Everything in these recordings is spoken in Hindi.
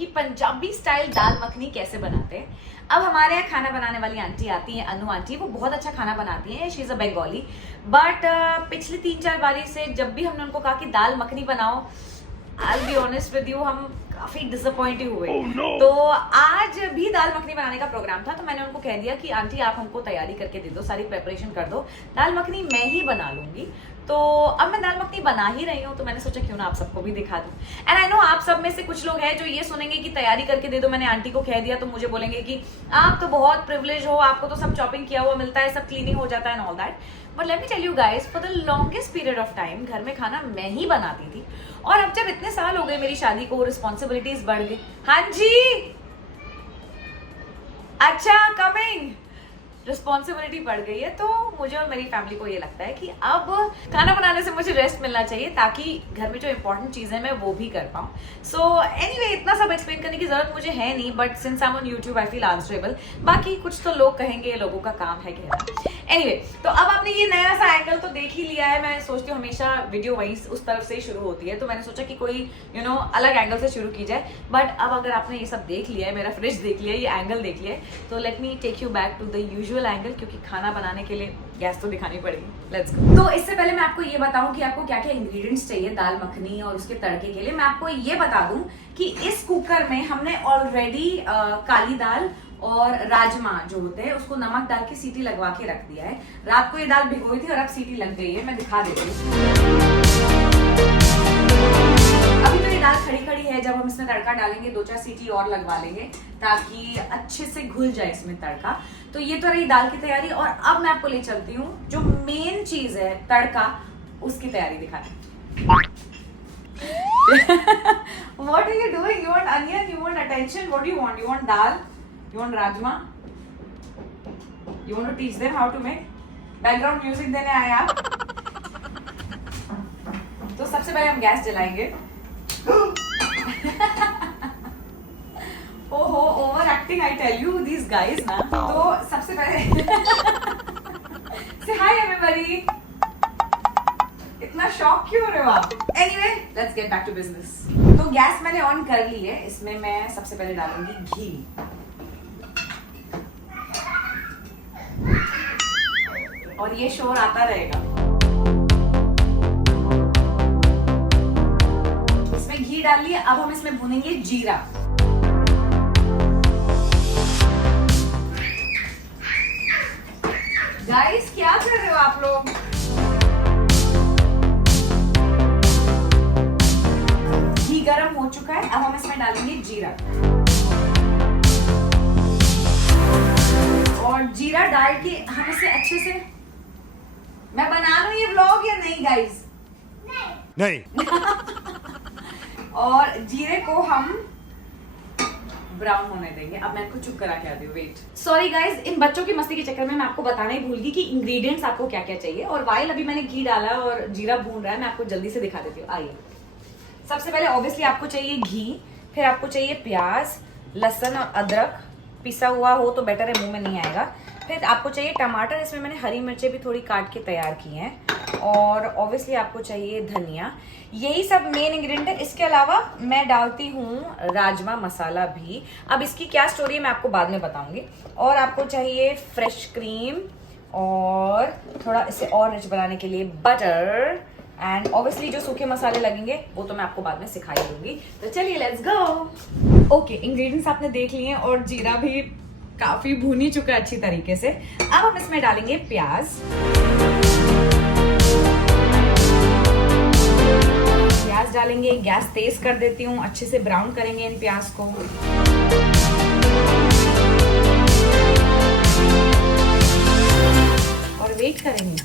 कि पंजाबी स्टाइल दाल मखनी कैसे बनाते हैं। अब हमारे यहाँ खाना बनाने वाली आंटी आती है, अनु आंटी, वो बहुत अच्छा खाना बनाती हैं। She is a Bengali. But पिछले 3-4 बारी से जब भी हमने उनको कहा कि दाल मखनी बनाओ, I'll be honest with you, हम काफी डिसअपॉइंटेड हुए। तो आज भी दाल मखनी बनाने का प्रोग्राम था, तो मैंने उनको कह दिया कि आंटी आप हमको तैयारी करके दे दो, सारी प्रेपरेशन कर दो, दाल मखनी मैं ही बना लूंगी। तो अब मैं दाल मखनी बना ही रही हूँ, तो मैंने सोचा क्यों ना आप सबको भी दिखा दूं। एंड आई नो आप सब में से कुछ लोग हैं जो ये सुनेंगे कि तैयारी करके दे दो, मैंने आंटी को कह दिया, तो मुझे बोलेंगे कि आप तो बहुत प्रिविलेज हो, आपको तो सब चॉपिंग किया हुआ मिलता है, सब क्लीनिंग हो जाता है and all that. But let me tell you guys, for the longest period of time घर में खाना मैं ही बनाती थी। और अब जब इतने साल हो गए मेरी शादी को, रिस्पॉन्सिबिलिटीज बढ़ गई। हाँ जी, अच्छा, कमिंग। रिस्पॉन्सिबिलिटी बढ़ गई है, तो मुझे और मेरी फैमिली को ये लगता है कि अब खाना बनाने से मुझे रेस्ट मिलना चाहिए, ताकि घर में जो इंपॉर्टेंट चीजें मैं वो भी कर पाऊँ। सो एनीवे, इतना सब एक्सप्लेन करने की जरूरत मुझे है नहीं, but since I am on YouTube I feel answerable. बाकी कुछ तो लोग कहेंगे, लोगों का काम है कहना। एनीवे, तो अब आपने ये नया सा एंगल तो देख ही लिया है। मैं सोचती हूँ हमेशा वीडियो वहीं उस तरफ से ही शुरू होती है, तो मैंने सोचा कि कोई अलग एंगल से शुरू की जाए। बट अब अगर आपने ये सब देख लिया है, मेरा फ्रिज देख लिया है, ये एंगल देख लिया है, तो let me take you back to the usual angle, क्योंकि खाना बनाने के लिए गैस तो दिखानी पड़ेगी। Let's go. तो इससे पहले मैं आपको ये बताऊं कि आपको क्या क्या इंग्रेडिएंट्स चाहिए दाल मखनी और उसके तड़के के लिए। मैं आपको ये बता दूं कि इस कुकर में हमने ऑलरेडी काली दाल और राजमा जो होते हैं उसको नमक डाल के सीटी लगवा के रख दिया है। रात को ये दाल भिगोई थी और अब सीटी लग गई है, मैं दिखा देती हूँ। अभी तो ये दाल खड़ी खड़ी है, जब हम इसमें तड़का डालेंगे 2-4 सीटी और लगवा लेंगे ताकि अच्छे से घुल जाए इसमें तड़का। तो ये तो रही दाल की तैयारी, और अब मैं आपको ले चलती हूँ जो मेन चीज है तड़का, उसकी तैयारी दिखाने। What are you doing? You want onion? You want attention? What do you want? You want dal? You want rajma? You want to teach them how to make? Background music देने आए आप? तो सबसे पहले हम गैस जलाएंगे। ओहो, over acting, I tell you these guys ना। तो सबसे पहले से हाय एवरीबॉडी, इतना शॉक क्यों हो रहे हो आप? Anyway, let's get back to business. तो गैस मैंने ऑन कर ली है, इसमें मैं सबसे पहले डालूंगी घी। और ये शोर आता रहेगा। इसमें घी डाल लिया, अब हम इसमें भूनेंगे जीरा। गाइस, क्या कर रहे हो आप लोग? घी गरम हो चुका है, अब हम इसमें डालेंगे जीरा। और जीरा डाल के हम इसे अच्छे से, मैं बना लूं ये व्लॉग या नहीं गाइस? नहीं। और जीरे को हम ब्राउन होने देंगे। अब मैं इनको चुप करा के आती हूँ, वेट। सॉरी गाइज, इन बच्चों की मस्ती के चक्कर में मैं आपको बताना ही भूल गई कि इंग्रेडिएंट्स आपको क्या क्या चाहिए। और वाइल अभी मैंने घी डाला और जीरा भून रहा है, मैं आपको जल्दी से दिखा देती हूँ। आइए, सबसे पहले ऑब्वियसली आपको चाहिए घी, फिर आपको चाहिए प्याज, लहसुन और अदरक, पिसा हुआ हो तो बेटर है, मुंह में नहीं आएगा। फिर आपको चाहिए टमाटर, इसमें मैंने हरी मिर्चें भी थोड़ी काट के तैयार की हैं। और ऑब्वियसली आपको चाहिए धनिया। यही सब मेन इंग्रेडिएंट है। इसके अलावा मैं डालती हूँ राजमा मसाला भी। अब इसकी क्या स्टोरी है मैं आपको बाद में बताऊंगी। और आपको चाहिए फ्रेश क्रीम और थोड़ा इसे और रिच बनाने के लिए बटर। एंड ऑब्वियसली जो सूखे मसाले लगेंगे वो तो मैं आपको बाद में सिखाई दूंगी। तो चलिए लेट्स गो। ओके, इंग्रेडिएंट्स आपने देख लिए और जीरा भी काफी भून ही चुका है अच्छी तरीके से। अब हम इसमें डालेंगे प्याज। प्याज डालेंगे, गैस तेज कर देती हूँ, अच्छे से ब्राउन करेंगे इन प्याज को। और वेट करेंगे।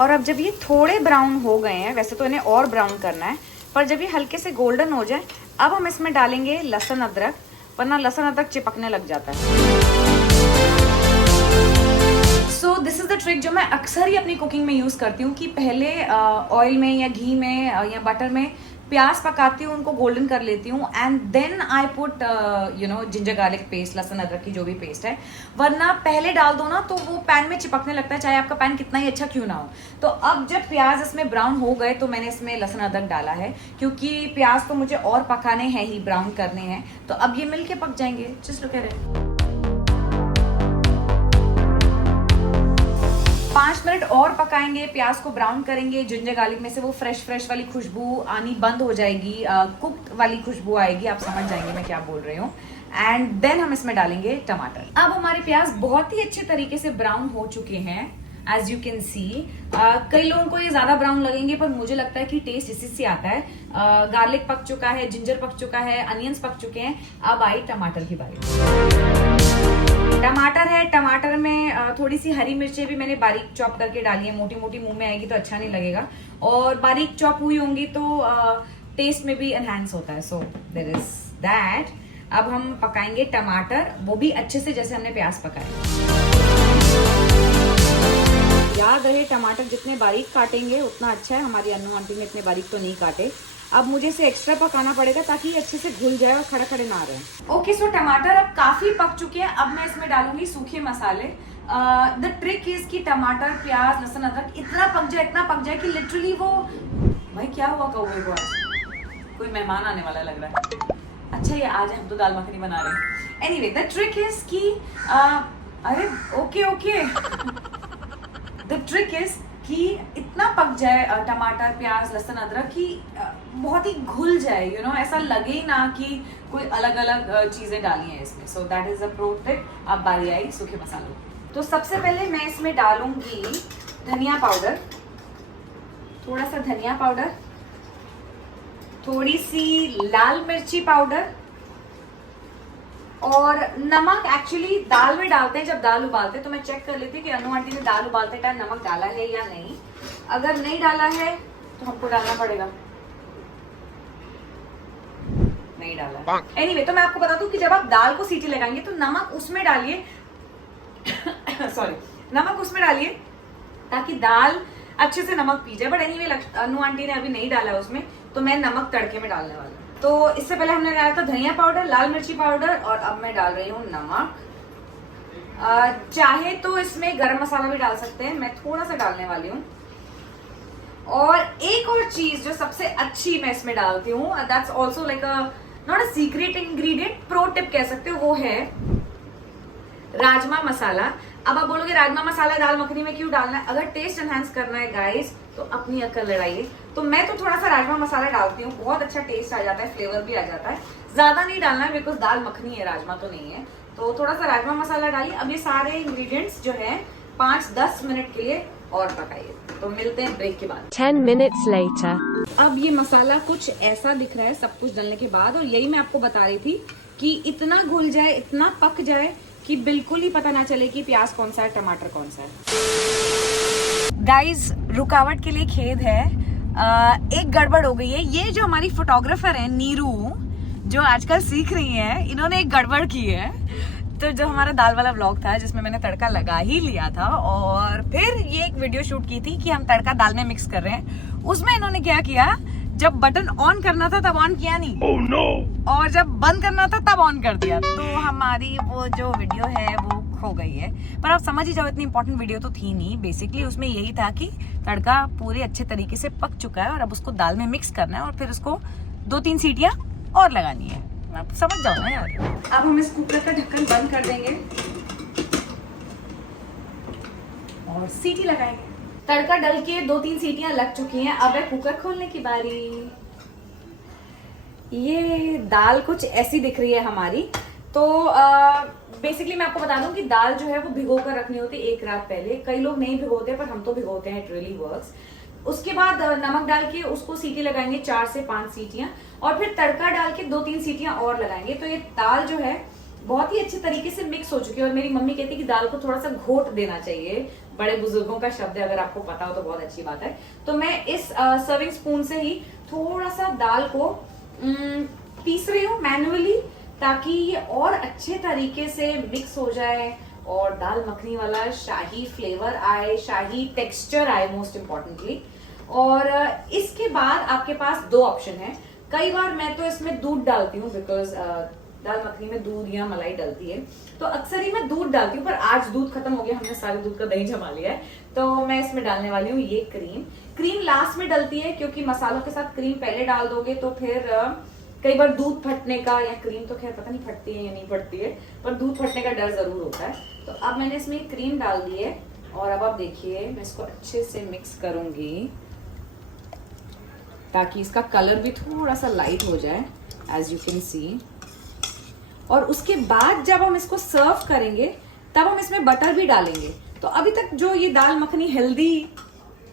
और अब जब ये थोड़े ब्राउन हो गए हैं, वैसे तो इन्हें और ब्राउन करना है, पर जब ये हल्के से गोल्डन हो जाए, अब हम इसमें डालेंगे लहसुन अदरक, वरना लहसुन अदरक चिपकने लग जाता है। So this is the trick जो मैं अक्सर ही अपनी कुकिंग में यूज करती हूँ कि पहले ऑयल में या घी में या बटर में प्याज पकाती हूँ, उनको गोल्डन कर लेती हूँ, and then I put ginger garlic paste, लहसुन अदरक की जो भी पेस्ट है। वरना पहले डाल दो ना तो वो पैन में चिपकने लगता है, चाहे आपका पैन कितना ही अच्छा क्यों ना हो। तो अब जब प्याज इसमें ब्राउन हो गए तो मैंने इसमें लहसुन अदरक डाला है, क्योंकि प्याज तो मुझे और पकाने हैं ही, ब्राउन करने हैं, तो अब ये मिलके पक जाएंगे। Just look at it. 5 minute और पकाएंगे, प्याज को ब्राउन करेंगे, जिंजर गार्लिक में से वो फ्रेश वाली खुशबू आनी बंद हो जाएगी, कुक्ड वाली खुशबू आएगी, आप समझ जाएंगे मैं क्या बोल रही हूँ। एंड देन हम इसमें डालेंगे टमाटर। अब हमारे प्याज बहुत ही अच्छे तरीके से ब्राउन हो चुके हैं, एज यू कैन सी। कई लोगों को ये ज्यादा ब्राउन लगेंगे, पर मुझे लगता है कि टेस्ट इसी से आता है। गार्लिक पक चुका है, जिंजर पक चुका है, अनियंस पक चुके हैं, अब आई टमाटर की बारी। टमाटर है, टमाटर में थोड़ी सी हरी मिर्चें भी मैंने बारीक चॉप करके डाली है, मोटी मोटी मुंह में आएगी तो अच्छा नहीं लगेगा, और बारीक चॉप हुई होंगी तो टेस्ट में भी एनहांस होता है, सो देयर इज दैट। अब हम पकाएंगे टमाटर, वो भी अच्छे से जैसे हमने प्याज पकाए। याद रहे टमाटर जितने बारीक काटेंगे उतना अच्छा है, हमारी अन्नू आंटी ने इतने बारीक तो नहीं काटे। अब मुझे इसे एक्स्ट्रा पकाना पड़ेगा ताकि ये अच्छे से घुल जाए और खड़े खड़े ना रहे। ओके, सो टमाटर अब काफी पक चुके हैं। अब मैं इसमें डालूंगी सूखे मसाले। द ट्रिक इज कि टमाटर, प्याज, लहसुन, अदरक इतना पक जाए कि लिटरली वो, भाई क्या हुआ कौवे को आज? कोई मेहमान आने वाला लग रहा है। अच्छा, ये आज हम तो दाल मखनी बना रहे हैं। एनीवे, द ट्रिक इज कि अरे ओके द ट्रिक इज कि इतना पक जाए टमाटर, प्याज, लहसुन, अदरक की बहुत ही घुल जाए, ऐसा लगे ना कि कोई अलग अलग चीजें डाली हैं इसमें। So that is a pro tip. अब बारी आई सूखे मसालों। तो सबसे पहले मैं इसमें डालूंगी धनिया पाउडर, थोड़ा सा धनिया पाउडर, थोड़ी सी लाल मिर्ची पाउडर, और नमक एक्चुअली दाल में डालते हैं जब दाल उबालते हैं, तो मैं चेक कर लेती हूँ कि अनु आंटी ने दाल उबालते टाइम नमक डाला है या नहीं। अगर नहीं डाला है तो हमको डालना पड़ेगा, नहीं डाला है। एनीवे, तो मैं आपको बता दूं कि जब आप दाल को सीटी लगाएंगे तो नमक उसमें डालिए सॉरी, नमक उसमें डालिए ताकि दाल अच्छे से नमक पी जाए। बट एनीवे, अनु आंटी ने अभी नहीं डाला है उसमें, तो मैं नमक तड़के में डालने वाली हूँ। तो इससे पहले हमने डाला था धनिया पाउडर, लाल मिर्ची पाउडर, और अब मैं डाल रही हूँ नमक। चाहे तो इसमें गरम मसाला भी डाल सकते हैं, मैं थोड़ा सा डालने वाली हूँ। और एक और चीज जो सबसे अच्छी मैं इसमें डालती हूँ, that's also like not a secret ingredient, pro tip कह सकते हो, वो है राजमा मसाला। अब आप बोलोगे राजमा मसाला दाल मखनी में क्यों डालना है? अगर टेस्ट एनहांस करना है गाइस तो अपनी अक्ल लड़ाइए। तो मैं तो थोड़ा सा राजमा मसाला डालती हूँ, बहुत अच्छा टेस्ट आ जाता है, फ्लेवर भी आ जाता है। ज्यादा नहीं डालना है बिकॉज दाल मखनी है, राजमा तो नहीं है। तो थोड़ा सा राजमा मसाला डालिए। अब ये सारे इंग्रेडिएंट्स जो है 5-10 मिनट के लिए और पकाइए। तो मिलते हैं ब्रेक के बाद। 10 minutes later. अब ये मसाला कुछ ऐसा दिख रहा है सब कुछ डालने के बाद, और यही मैं आपको बता रही थी कि इतना घुल जाए, इतना पक जाए कि बिल्कुल ही पता ना चले कि प्याज कौन सा है, टमाटर कौन सा है। गाइस, रुकावट के लिए खेद है, एक गड़बड़ हो गई है। ये जो हमारी फोटोग्राफर है नीरू, जो आजकल सीख रही है, इन्होंने एक गड़बड़ की है। तो जो हमारा दाल वाला व्लॉग था जिसमें मैंने तड़का लगा ही लिया था और फिर ये एक वीडियो शूट की थी कि हम तड़का दाल में मिक्स कर रहे हैं, उसमें इन्होंने क्या किया, जब बटन ऑन करना था तब ऑन किया नहीं, oh, no. और जब बंद करना था तब ऑन कर दिया। तो हमारी वो जो वीडियो है वो खो गई है। पर आप समझ ही जाओ, इतनी इंपॉर्टेंट वीडियो तो थी नहीं। बेसिकली उसमें यही था कि तड़का पूरे अच्छे तरीके से पक चुका है और अब उसको दाल में मिक्स करना है और फिर उसको 2-3 सीटियां और लगानी है। आप समझ जाओ ना यार। अब हम इस कुकर का ढक्कन बंद कर देंगे और सीटी लगाएंगे। तड़का डल के 2-3 सीटियां लग चुकी हैं, अब है कुकर खोलने की बारी। ये दाल कुछ ऐसी दिख रही है हमारी। तो बेसिकली मैं आपको बता दूं कि दाल जो है वो भिगो कर रखनी होती है 1 रात पहले। कई लोग नहीं भिगोते पर हम तो भिगोते हैं, इट रियली वर्क्स। उसके बाद नमक डाल के उसको सीटी लगाएंगे 4 से 5 सीटियां, और फिर तड़का डाल के 2-3 सीटियां और लगाएंगे। तो ये दाल जो है बहुत ही अच्छे तरीके से मिक्स हो चुकी है। और मेरी मम्मी कहती है कि दाल को थोड़ा सा घोट देना चाहिए, बड़े बुजुर्गों का शब्द है, अगर आपको पता हो तो बहुत अच्छी बात है। तो मैं इस सर्विंग स्पून से ही थोड़ा सा दाल को पीस रही हूँ मैन्युअली, ताकि ये और अच्छे तरीके से मिक्स हो जाए और दाल मखनी वाला शाही फ्लेवर आए, शाही टेक्सचर आए मोस्ट इम्पोर्टेंटली। और इसके बाद आपके पास 2 ऑप्शन है। कई बार मैं तो इसमें दूध डालती हूँ, बिकॉज दाल मखनी में दूध या मलाई डलती है, तो अक्सर ही मैं दूध डालती हूँ, पर आज दूध खत्म हो गया, हमने सारे दूध का दही जमा लिया है, तो मैं इसमें डालने वाली हूँ ये क्रीम लास्ट में डलती है, क्योंकि मसालों के साथ क्रीम पहले डाल दोगे तो फिर कई बार दूध फटने का, या क्रीम तो खैर पता नहीं फटती है या नहीं फटती है, पर दूध फटने का डर जरूर होता है। तो अब मैंने इसमें क्रीम डाल दी है, और अब आप देखिए मैं इसको अच्छे से मिक्स करूंगी ताकि इसका कलर भी थोड़ा सा लाइट हो जाए, एज यू कैन सी। और उसके बाद जब हम इसको सर्व करेंगे तब हम इसमें बटर भी डालेंगे। तो अभी तक जो ये दाल मखनी हेल्दी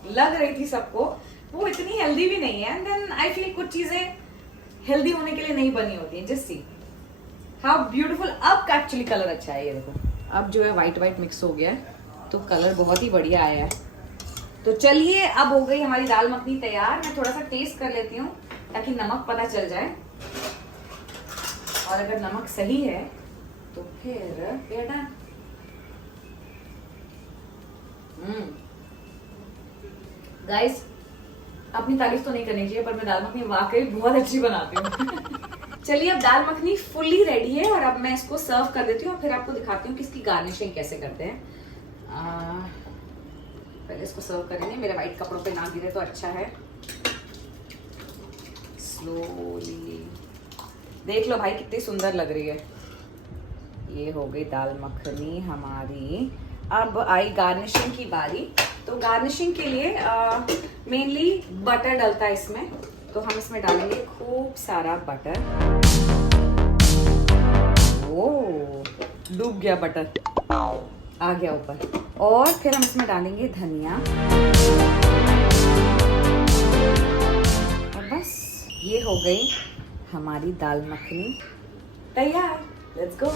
लग रही थी सबको, वो इतनी हेल्दी भी नहीं है। एंड देन आई फील कुछ चीजें हेल्दी होने के लिए नहीं बनी होती है। Just see how beautiful. अब एक्चुअली कलर अच्छा है, ये देखो अब जो है व्हाइट मिक्स हो गया है, तो कलर बहुत ही बढ़िया आया है। तो चलिए अब हो गई हमारी दाल मखनी तैयार। मैं थोड़ा सा टेस्ट कर लेती हूँ ताकि नमक पता चल जाए, और अगर नमक सही है तो फिर बेटा गाइस, अपनी तारीफ तो नहीं करनी चाहिए, पर मैं दाल मखनी वाकई बहुत अच्छी बनाती हूँ। चलिए अब दाल मखनी फुल्ली रेडी है, और अब मैं इसको सर्व कर देती हूँ और फिर आपको दिखाती हूँ कि इसकी गार्निशिंग कैसे करते हैं। पहले इसको सर्व करेंगे, मेरे वाइट कपड़ों पे ना गिरे तो अच्छा है। स्लोली देख लो भाई कितनी सुंदर लग रही है। ये हो गई दाल मखनी हमारी। अब आई गार्निशिंग की बारी। तो गार्निशिंग के लिए मेनली बटर डलता है इसमें, तो हम इसमें डालेंगे खूब सारा बटर। ओ डूब गया बटर, आ गया ऊपर। और फिर हम इसमें डालेंगे धनिया, और बस ये हो गई हमारी दाल मखनी तैयार। Let's go.